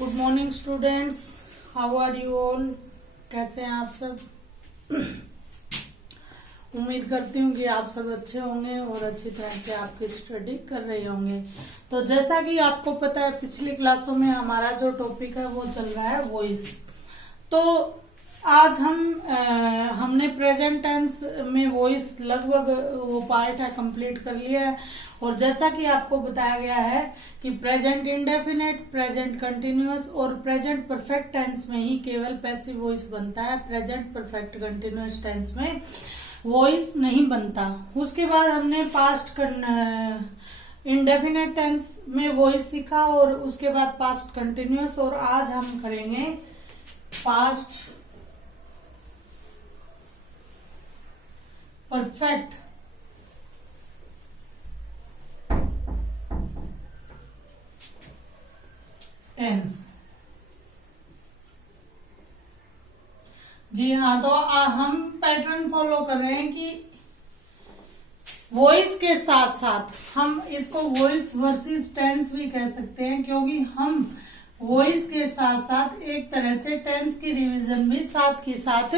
Good morning students, how are you all. कैसे हैं आप सब। उम्मीद करती हूँ कि आप सब अच्छे होंगे और अच्छी तरह से आपकी स्टडी कर रहे होंगे। तो जैसा कि आपको पता है, पिछली क्लासों में हमारा जो टॉपिक है वो चल रहा है वॉइस। तो आज हमने प्रेजेंट टेंस में वॉइस लगभग वो पार्ट है कंप्लीट कर लिया है। और जैसा कि आपको बताया गया है कि प्रेजेंट इंडेफिनेट, प्रेजेंट कंटिन्यूअस और प्रेजेंट परफेक्ट टेंस में ही केवल पैसिव वॉइस बनता है। प्रेजेंट परफेक्ट कंटिन्यूअस टेंस में वॉइस नहीं बनता। उसके बाद हमने पास्ट इंडेफिनेट टेंस में वॉइस सीखा और उसके बाद पास्ट कंटिन्यूअस। और आज हम करेंगे पास्ट परफेक्ट टेंस। जी हाँ, तो हम पैटर्न फॉलो कर रहे हैं कि वॉइस के साथ साथ हम इसको वॉइस वर्सेस टेंस भी कह सकते हैं, क्योंकि हम वॉइस के साथ साथ एक तरह से टेंस की रिवीजन भी साथ के साथ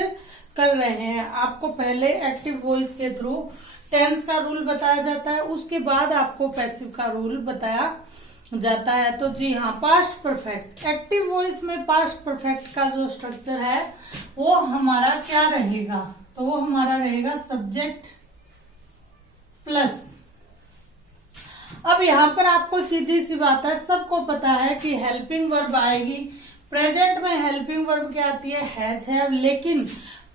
कर रहे हैं। आपको पहले एक्टिव वॉइस के थ्रू टेंस का रूल बताया जाता है, उसके बाद आपको पैसिव का रूल बताया जाता है। तो जी हाँ, पास्ट परफेक्ट एक्टिव वॉइस में पास्ट परफेक्ट का जो स्ट्रक्चर है वो हमारा क्या रहेगा, तो वो हमारा रहेगा सब्जेक्ट प्लस। अब यहाँ पर आपको सीधी सी बात है, सबको पता है कि हेल्पिंग वर्ब आएगी। प्रेजेंट में हेल्पिंग वर्ब क्या आती है, हैज है। लेकिन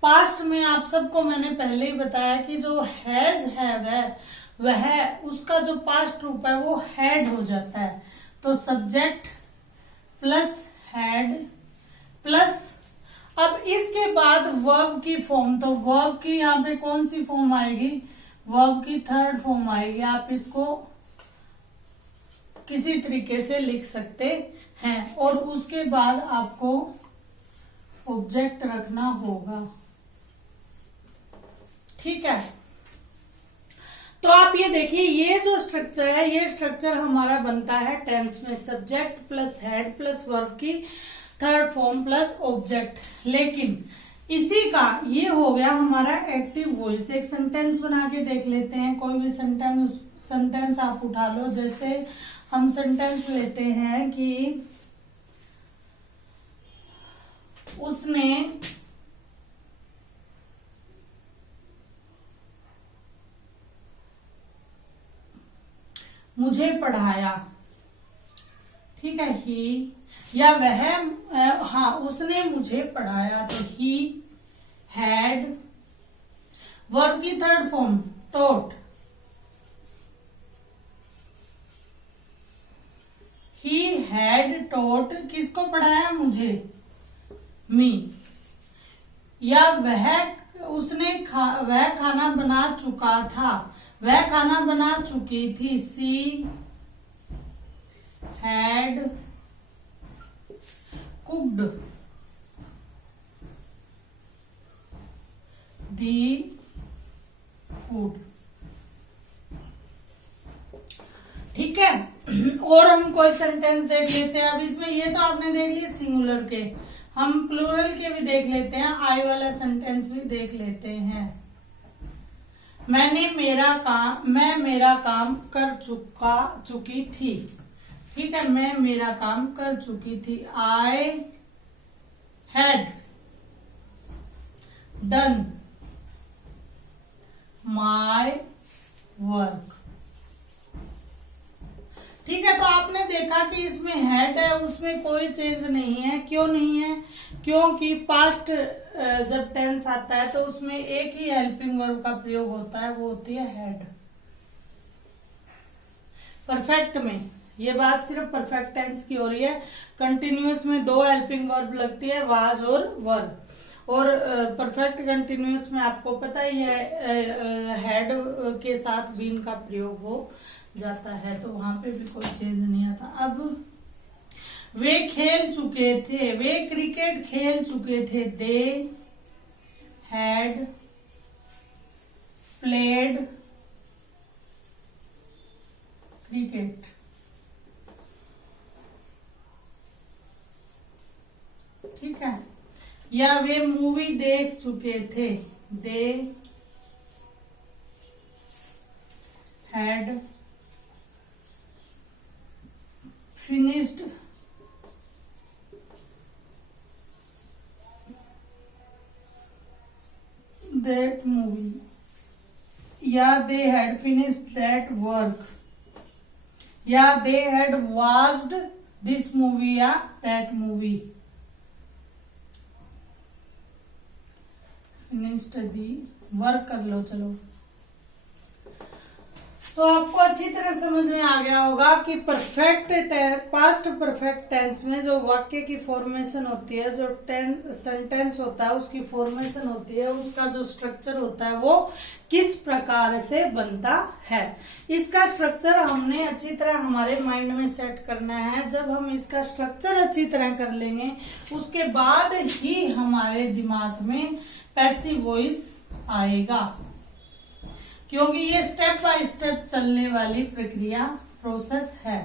पास्ट में आप सबको मैंने पहले ही बताया कि जो हैज है वह उसका जो पास्ट रूप है वो हैड हो जाता है। तो सब्जेक्ट प्लस हैड प्लस, अब इसके बाद वर्ब की फॉर्म, तो वर्ब की यहाँ पे कौन सी फॉर्म आएगी, वर्ब की थर्ड फॉर्म आएगी। आप इसको किसी तरीके से लिख सकते हैं और उसके बाद आपको ऑब्जेक्ट रखना होगा, ठीक है। तो आप ये देखिए, ये जो स्ट्रक्चर है, ये स्ट्रक्चर हमारा बनता है टेंस में, subject plus head plus verb की थर्ड फॉर्म प्लस ऑब्जेक्ट। लेकिन इसी का ये हो गया हमारा एक्टिव वॉइस। एक सेंटेंस बना के देख लेते हैं, कोई भी सेंटेंस आप उठा लो। जैसे हम सेंटेंस लेते हैं कि उसने मुझे पढ़ाया, ठीक है। ही या वह, हाँ उसने मुझे पढ़ाया, तो ही हैड। वर्ब की third form taught, he had taught, किसको पढ़ाया, मुझे, मी। या वह खाना बना चुका था, वह खाना बना चुकी थी, she had cooked the food, ठीक है। और हम कोई सेंटेंस देख लेते हैं। अब इसमें ये तो आपने देख लिए सिंगुलर के, हम प्लूरल के भी देख लेते हैं, आई वाला सेंटेंस भी देख लेते हैं। मैं मेरा काम कर चुकी थी, ठीक है। मैं मेरा काम कर चुकी थी, I had done my work, ठीक है। तो आपने देखा कि इसमें हैड है, उसमें कोई चेंज नहीं है। क्यों नहीं है, क्योंकि पास्ट जब टेंस आता है तो उसमें एक ही हेल्पिंग वर्ब का प्रयोग होता है, वो होती है हैड। परफेक्ट में ये बात सिर्फ परफेक्ट टेंस की हो रही है। कंटिन्यूअस में दो हेल्पिंग वर्ब लगती है, वाज और वर। और परफेक्ट कंटिन्यूअस में आपको पता ही है हैड के साथ बीन का प्रयोग हो जाता है, तो वहां पे भी कोई चेंज नहीं आता। अब वे खेल चुके थे, वे क्रिकेट खेल चुके थे, दे हैड प्लेड क्रिकेट। या वे मूवी देख चुके थे। They had finished that movie, या they had finished that work, या they had watched this movie या that movie. Finished the work कर लो। चलो, तो आपको अच्छी तरह समझ में आ गया होगा कि पास्ट परफेक्ट टेंस में जो वाक्य की फॉर्मेशन होती है, जो सेंटेंस होता है उसकी फॉर्मेशन होती है, उसका जो स्ट्रक्चर होता है वो किस प्रकार से बनता है। इसका स्ट्रक्चर हमने अच्छी तरह हमारे माइंड में सेट करना है। जब हम इसका स्ट्रक्चर अच्छी तरह कर लेंगे उसके बाद ही हमारे दिमाग में पैसिव वॉइस आएगा, क्योंकि ये स्टेप बाय स्टेप चलने वाली प्रक्रिया प्रोसेस है।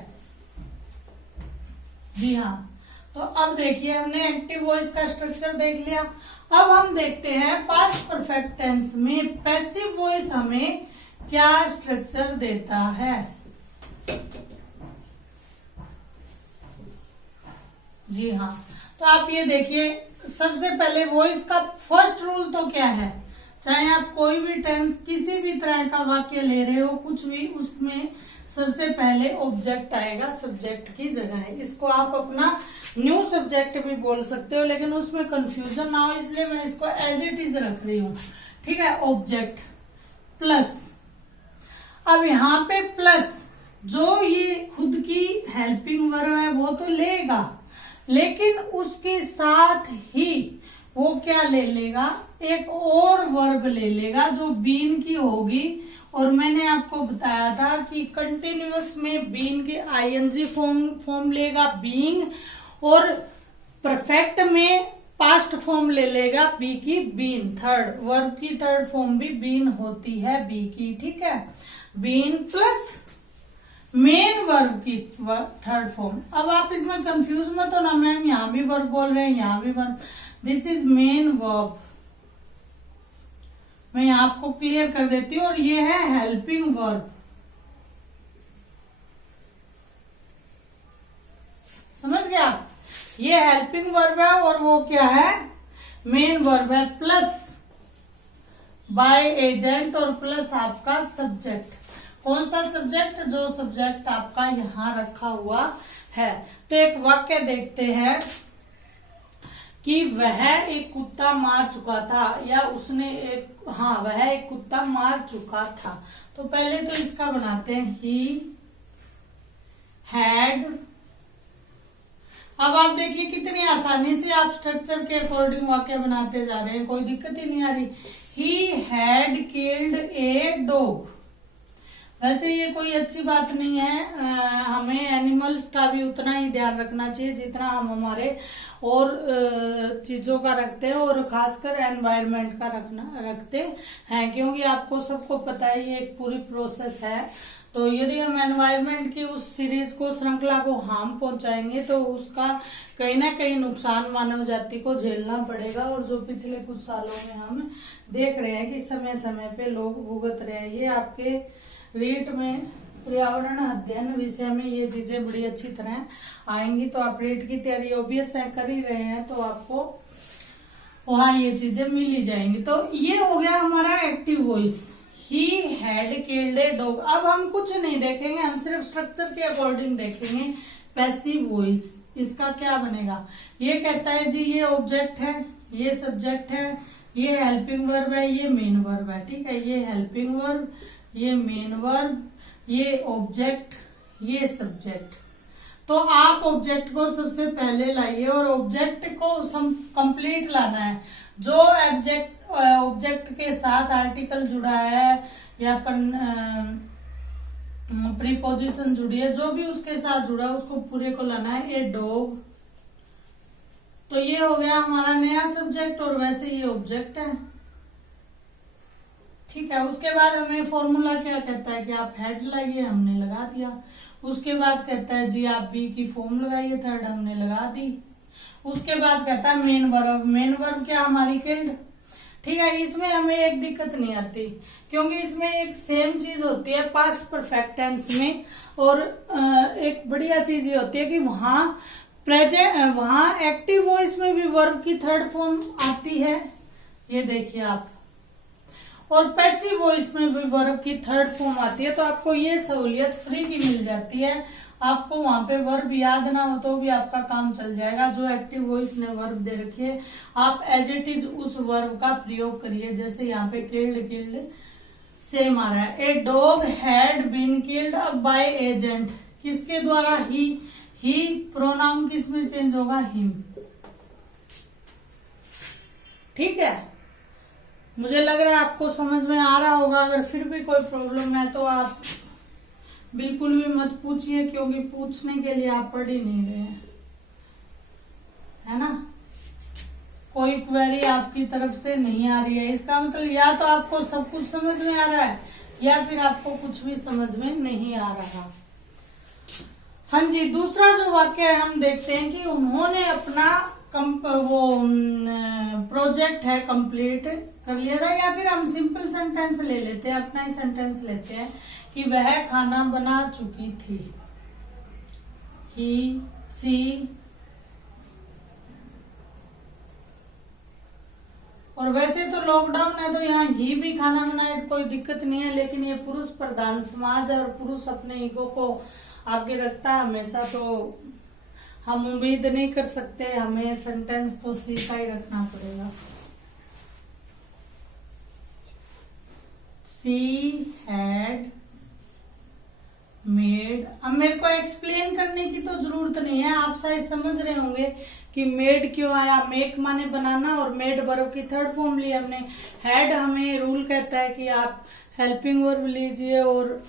जी हाँ, तो अब देखिए हमने एक्टिव वॉइस का स्ट्रक्चर देख लिया। अब हम देखते हैं पास्ट परफेक्ट टेंस में पैसिव वॉइस हमें क्या स्ट्रक्चर देता है। जी हाँ, तो आप ये देखिए, सबसे पहले वॉइस का फर्स्ट रूल तो क्या है, चाहे आप कोई भी टेंस किसी भी तरह का वाक्य ले रहे हो, कुछ भी, उसमें सबसे पहले ऑब्जेक्ट आएगा सब्जेक्ट की जगह। इसको आप अपना न्यू सब्जेक्ट भी बोल सकते हो, लेकिन उसमें कंफ्यूजन ना हो इसलिए मैं इसको एज इट इज रख रही हूं। ठीक है, ऑब्जेक्ट प्लस। अब यहाँ पे प्लस जो ये खुद की हेल्पिंग वर्ब है वो तो लेगा, लेकिन उसके साथ ही वो क्या ले लेगा, एक और वर्ब ले लेगा जो बीन की होगी। और मैंने आपको बताया था कि कंटिन्यूअस में बीन की आईएनजी फॉर्म लेगा बीइंग, और परफेक्ट में पास्ट फॉर्म ले लेगा बी की बीन। थर्ड वर्ब की थर्ड फॉर्म भी बीन होती है, बी की। ठीक है, बीन प्लस मेन वर्ब की थर्ड फॉर्म। अब आप इसमें कंफ्यूज मत हो ना, मैम यहाँ भी वर्ब बोल रहे हैं, यहाँ भी verb. This is main verb, मैं यहाँ आपको क्लियर कर देती हूँ। और ये है हेल्पिंग वर्ब, समझ गया आप? ये हेल्पिंग वर्ब है और वो क्या है, मेन वर्ब है। प्लस बाय एजेंट और प्लस आपका सब्जेक्ट। कौन सा सब्जेक्ट, जो सब्जेक्ट आपका यहां रखा हुआ है। तो एक वाक्य देखते हैं कि वह एक कुत्ता मार चुका था, या उसने एक, हाँ वह एक कुत्ता मार चुका था। तो पहले तो इसका बनाते हैं ही हैड। अब आप देखिए कितनी आसानी से आप स्ट्रक्चर के अकॉर्डिंग वाक्य बनाते जा रहे हैं, कोई दिक्कत ही नहीं आ रही। He had killed a dog. वैसे ये कोई अच्छी बात नहीं है, हमें एनिमल्स का भी उतना ही ध्यान रखना चाहिए जितना हम हमारे और चीजों का रखते हैं, और खासकर एनवायरनमेंट का रखते हैं, क्योंकि आपको सबको पता है ये एक पूरी प्रोसेस है। तो यदि हम एनवायरनमेंट की उस सीरीज को, श्रृंखला को हार्म पहुंचाएंगे तो उसका कहीं ना कहीं नुकसान मानव जाति को झेलना पड़ेगा। और जो पिछले कुछ सालों में हम देख रहे हैं कि समय समय पे लोग भुगत रहे हैं। ये आपके रीट में पर्यावरण अध्ययन विषय में ये चीजें बड़ी अच्छी तरह आएंगी। तो आप रीट की तैयारी ऑब्वियस है कर ही रहे हैं, तो आपको वहां ये चीजें मिल ही जाएंगी। तो ये हो गया हमारा active voice, he had killed a dog. अब हम कुछ नहीं देखेंगे, हम सिर्फ स्ट्रक्चर के अकॉर्डिंग देखेंगे। पैसिव वॉइस, इसका क्या बनेगा, ये कहता है जी ये ऑब्जेक्ट है, ये सब्जेक्ट है, ये हेल्पिंग वर्ब है, ये मेन वर्ब है। ठीक है, ये हेल्पिंग वर्ब, ये मेन वर्ब, ये ऑब्जेक्ट, ये सब्जेक्ट। तो आप ऑब्जेक्ट को सबसे पहले लाइए और ऑब्जेक्ट को कंप्लीट लाना है। जो ऑब्जेक्ट के साथ आर्टिकल जुड़ा है या प्रीपोजिशन जुड़ी है, जो भी उसके साथ जुड़ा है उसको पूरे को लाना है। ए डॉग, तो ये हो गया हमारा नया सब्जेक्ट, और वैसे ये ऑब्जेक्ट है। ठीक है, उसके बाद हमें फॉर्मूला क्या कहता है कि आप हेड लाइए, हमने लगा दिया। उसके बाद कहता है जी आप बी की फॉर्म लगाइए, थर्ड हमने लगा दी। उसके बाद कहता है मेन वर्ब। मेन वर्ब क्या, हमारी किल्ड। ठीक है, इसमें हमें एक दिक्कत नहीं आती क्योंकि इसमें एक सेम चीज होती है पास्ट परफेक्ट टेंस में। और एक बढ़िया चीज ये होती है कि वहां एक्टिव वॉइस में भी वर्ब की थर्ड फॉर्म आती है, ये देखिए आप। और पैसिव वॉइस में भी वर्ब की थर्ड फॉर्म आती है। तो आपको ये सहूलियत फ्री की मिल जाती है। आपको वहां पे वर्ब याद ना हो तो भी आपका काम चल जाएगा। जो एक्टिव वॉइस ने वर्ब दे रखी है, आप एज इट इज उस वर्ब का प्रयोग करिए। जैसे यहाँ पे किल्ड, किल्ड सेम आ रहा है। A dog had been killed by agent, किसके द्वारा, ही प्रोनाउन किस में चेंज होगा, हिम। ठीक है, मुझे लग रहा है आपको समझ में आ रहा होगा। अगर फिर भी कोई प्रॉब्लम है तो आप बिल्कुल भी मत पूछिए, क्योंकि पूछने के लिए आप पढ़ ही नहीं रहे हैं, है ना। कोई क्वेरी आपकी तरफ से नहीं आ रही है, इसका मतलब या तो आपको सब कुछ समझ में आ रहा है या फिर आपको कुछ भी समझ में नहीं आ रहा। हाँ जी, दूसरा जो वाक्य है हम देखते हैं कि उन्होंने अपना प्रोजेक्ट है कंप्लीट कर लिया था। या फिर हम सिंपल सेंटेंस ले लेते हैं, अपना ही सेंटेंस लेते हैं कि वह खाना बना चुकी थी। ही, सी, और वैसे तो लॉकडाउन है तो यहाँ ही भी खाना बनाए तो कोई दिक्कत नहीं है, लेकिन ये पुरुष प्रधान समाज है और पुरुष अपने ईगो को आगे रखता है हमेशा, तो हम उम्मीद नहीं कर सकते, हमें सेंटेंस तो सी का ही रखना पड़ेगा। She had made. अब मेरे को एक्सप्लेन करने की तो जरूरत नहीं है, आप शायद समझ रहे होंगे कि मेड क्यों आया। मेक माने बनाना और मेड वर्ब की थर्ड फॉर्म ली हमने। हैड हमें रूल कहता है कि आप हेल्पिंग वर्ब लीजिए। और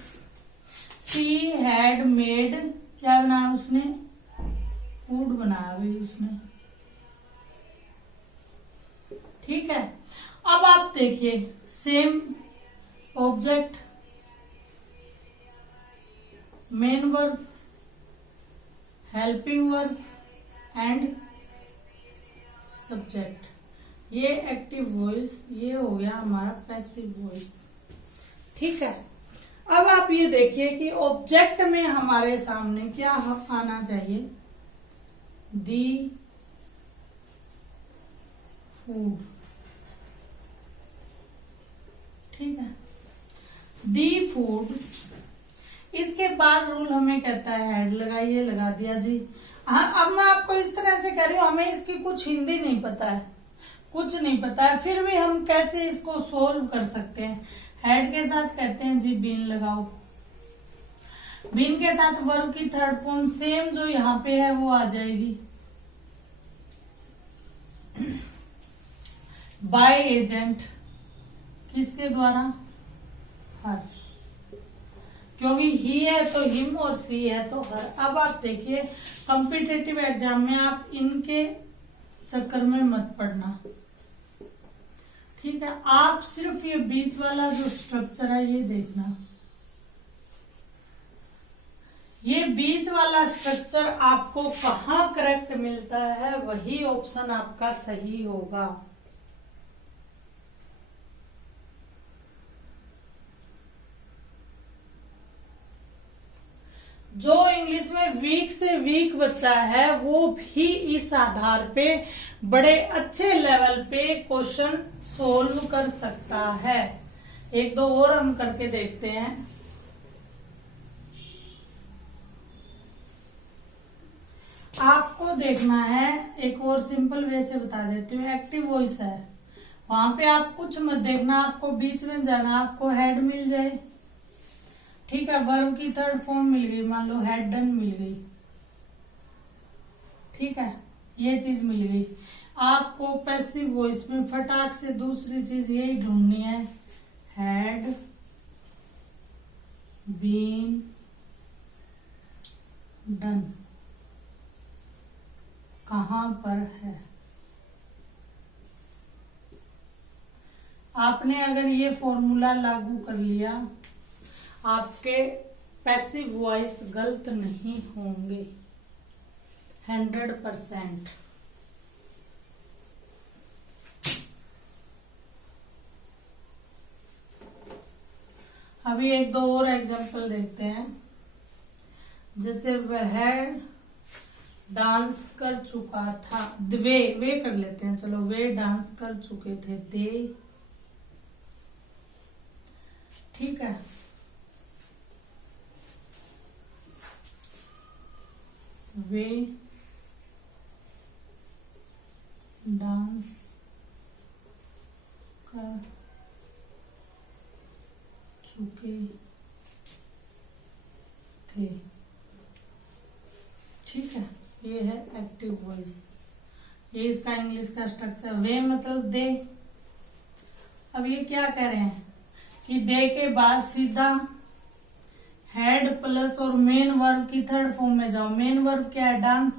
सी हैड मेड, क्या बनाया उसने, फूड बनाया भाई उसने। ठीक है, अब आप देखिए same object, main verb, helping verb and subject. ये एक्टिव वॉइस, ये हो गया हमारा पैसिव वॉइस। ठीक है, अब आप ये देखिए कि ऑब्जेक्ट में हमारे सामने क्या आना चाहिए, दी फूड। ठीक है, दी फूड। इसके बाद रूल हमें कहता है हेड लगाइए, लगा दिया जी। हाँ, अब मैं आपको इस तरह से कह रही हूँ, हमें इसकी कुछ हिंदी नहीं पता है, कुछ नहीं पता है, फिर भी हम कैसे इसको सोल्व कर सकते हैं। हेड के साथ कहते हैं जी बीन लगाओ। बीन के साथ वर्ब की थर्ड फॉर्म सेम जो यहाँ पे है वो आ जाएगी, बाय एजेंट। किसके द्वारा, हर, क्योंकि ही है तो हिम और सी है तो हर। अब आप देखिए कॉम्पिटिटिव एग्जाम में आप इनके चक्कर में मत पड़ना। ठीक है, आप सिर्फ ये बीच वाला जो स्ट्रक्चर है ये देखना। ये बीच वाला स्ट्रक्चर आपको कहाँ करेक्ट मिलता है, वही ऑप्शन आपका सही होगा। जो इंग्लिश में वीक से वीक बच्चा है वो भी इस आधार पे बड़े अच्छे लेवल पे क्वेश्चन सोल्व कर सकता है। एक दो और हम करके देखते हैं। आपको देखना है, एक और सिंपल वे से बता देती हूँ। एक्टिव वॉइस है, वहां पे आप कुछ मत देखना, आपको बीच में जाना, आपको हेड मिल जाए। ठीक है, वर्ब की थर्ड फॉर्म मिल गई, मान लो हेड डन मिल गई। ठीक है, ये चीज मिल गई। आपको पैसिव वॉइस में फटाक से दूसरी चीज यही ढूंढनी है, हैड बीन डन कहां पर है। आपने अगर ये फॉर्मूला लागू कर लिया, आपके पैसिव वॉइस गलत नहीं होंगे 100%। अभी एक दो और एग्जांपल देखते हैं। जैसे वह डांस कर चुका था, वे कर लेते हैं, चलो वे डांस कर चुके थे, दे, ठीक है। वे डांस कर चुके थे, ठीक है। ये है एक्टिव वॉइस, ये इसका इंग्लिश का स्ट्रक्चर। वे मतलब दे। अब ये क्या कह रहे हैं कि दे के बाद सीधा हेड प्लस और मेन वर्ब की थर्ड फॉर्म में जाओ। मेन वर्ब क्या है? डांस।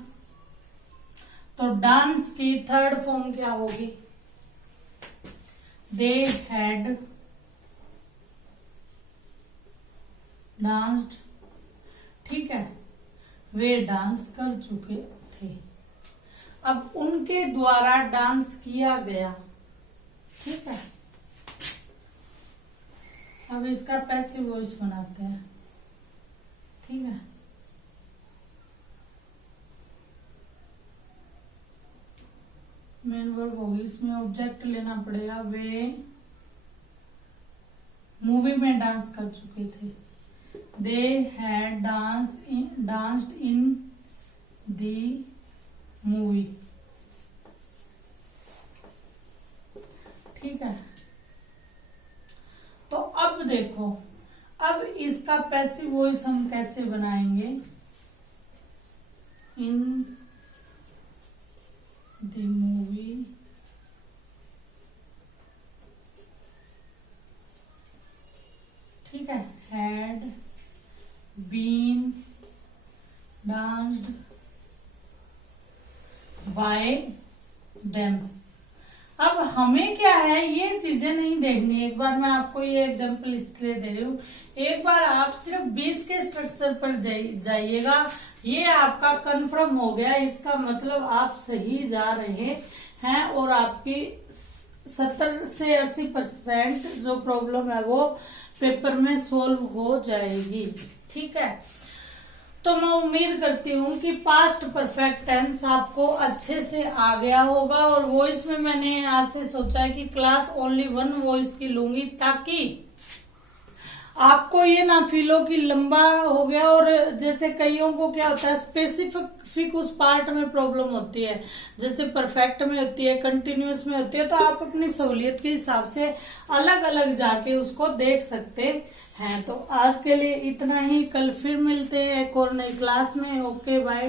तो डांस की थर्ड फॉर्म क्या होगी? दे हैड डांस्ड, ठीक है। वे डांस कर चुके थे। अब उनके द्वारा डांस किया गया, ठीक है। अब इसका पैसिव वॉइस बनाते हैं, ठीक है। मेन वर्ब होगी, इसमें ऑब्जेक्ट लेना पड़ेगा। वे मूवी में डांस कर चुके थे। They had danced in the movie, ठीक है। तो अब देखो, अब इसका पैसिव वॉइस हम कैसे बनाएंगे? इन द मूवी ठीक है, had been danced by them. अब हमें क्या है, ये चीजें नहीं देखनी। एक बार मैं आपको ये एग्जांपल इसलिए दे रही हूँ, एक बार आप सिर्फ बीच के स्ट्रक्चर पर जाइएगा, ये आपका कंफर्म हो गया। इसका मतलब आप सही जा रहे हैं और आपकी 70 से 80% जो प्रॉब्लम है वो पेपर में सोल्व हो जाएगी, ठीक है। तो मैं उम्मीद करती हूँ कि पास्ट परफेक्ट टेंस आपको अच्छे से आ गया होगा। और वॉइस में मैंने आज से सोचा है कि क्लास ओनली 1 वॉइस की लूंगी, ताकि आपको ये ना फील हो कि लंबा हो गया। और जैसे कईयों को क्या होता है, स्पेसिफिक उस पार्ट में प्रॉब्लम होती है, जैसे परफेक्ट में होती है, कंटिन्यूअस में होती है, तो आप अपनी सहूलियत के हिसाब से अलग अलग जाके उसको देख सकते हैं। तो आज के लिए इतना ही, कल फिर मिलते हैं एक और नई क्लास में। Okay bye.